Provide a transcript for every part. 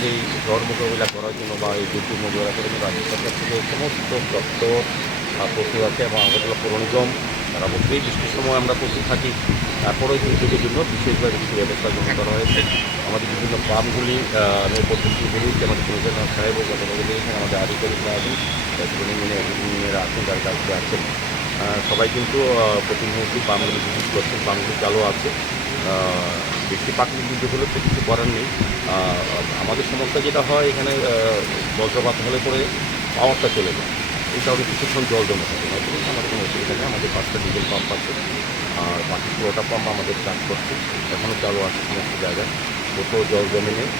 আমাদের এই ঝড় মোকাবিলা করার জন্য বা এই দুর্যোগ মোকাবিলা করার জন্য রাজ্য সরকার থেকে সমস্ত দপ্তর প্রস্তুত আছে এবং আগরতলা পৌর নিগম তারা অবশ্যই বৃষ্টির সময় আমরা প্রস্তুত থাকি। তারপরেও দুর্যোগের জন্য বিশেষভাবে কিছু ব্যবস্থা গ্রহণ করা হয়েছে। আমাদের বিভিন্ন পাম্পগুলি পদ্ধতিগুলি আমাদের কমিশনার সাহেব ও গতকাল দিয়েছেন, আমাদের আধিকারিকরা আছেন, ইঞ্জিনিয়ার আছেন, যার কাছে আছেন, সবাই কিন্তু প্রতিমুহূর্তে পাম্পগুলি ভিজিট করছেন। পাম্পগুলি চালু আছে। বৃষ্টি প্রাকৃতিক দুর্যোগ হলে তো কিছু করার নেই। আমাদের সমস্যা যেটা হয় এখানে বজ্রপাত হলে পরে পাওয়ারটা চলে যায়, এই কারণে কিছুক্ষণ জল জমে থাকে। নতুন আমাদের কোনো অসুবিধা নেই। আমাদের 5টা ডিজেল পাম্প আছে, আর বাকি 16টা পাম্প আমাদের কাজ করছে, এখনও চালু আছে সমস্ত জায়গায়। কোথাও জল জমে নেই।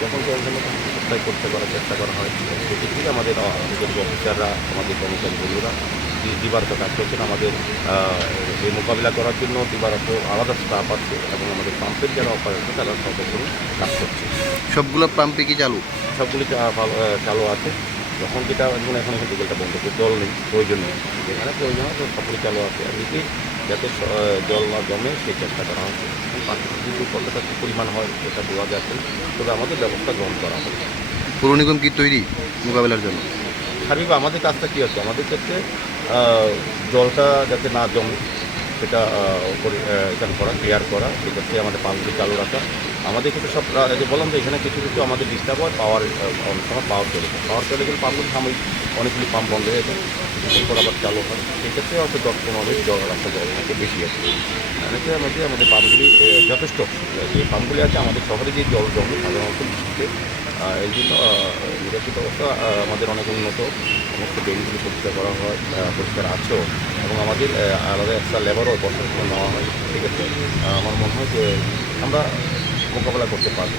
যখন জল জমে তখন সাপ্লাই করতে করার চেষ্টা করা হয়। সেক্ষেত্রে আমাদের আধিকারিক অফিসাররা, আমাদের কর্মচারী বন্ধুরা দিবারত কাজ করছেন। আমাদের এই মোকাবিলা করার জন্য দিবারত আলাদা স্টাফ আছে এবং আমাদের পাম্পের যারা অপারেটর তারা সর্বোপরি কাজ করছে। সবগুলো পাম্পে কি চালু? সবগুলি চালু আছে। যখন যেটা এখন এখানে ডিজেলটা বন্ধ করে জল নেই, প্রয়োজন নেই, যেখানে প্রয়োজন হয় সবগুলি চালু আছে। আর এদিকে যাতে জল না জমে সেই চেষ্টা করা হচ্ছে। প্রাকৃতিক দুর্যোগ কতটা কী পরিমাণ হয় সেটা বোঝা যাচ্ছে, তবে আমাদের ব্যবস্থা গ্রহণ করা হবে। পৌর নিগম কি তৈরি মোকাবেলার জন্য? স্বাভাবিক আমাদের কাজটা কী আছে, আমাদের ক্ষেত্রে জলটা যাতে না জমে সেটা এখানে করা, ক্লিয়ার করা, সেক্ষেত্রে আমাদের পাম্পগুলি চালু রাখা। আমাদের ক্ষেত্রে সব যে বললাম যে এখানে কিছু কিছু আমাদের ডিস্টার্ব হয়, অনেক সময় পাওয়ার চলে যায়। পাওয়ার চলে গেলে পাম্পগুলি সাময়িক অনেকগুলি পাম্প বন্ধ হয়ে যায়, কিছুক্ষণ পর আবার চালু হয়। সেক্ষেত্রে হয়তো 10-15 মিনিট জল রাস্তা জল থাকে বেশি আছে। অনেকের মধ্যে আমাদের পাম্পগুলি যথেষ্ট, যে পাম্পগুলি আছে আমাদের শহরে যে জল জমে সাধারণত বৃষ্টিতে, এই জন্য নিরাপদ ব্যবস্থা আমাদের অনেক উন্নত। সমস্ত ড্রেনগুলি পরিষ্কার করা হয়, পরিষ্কার আছেও, এবং আমাদের আলাদা একটা লেবারও বসার জন্য নেওয়া হয়। সেক্ষেত্রে আমার মনে হয় যে আমরা মোকাবেলা করতে পারবো।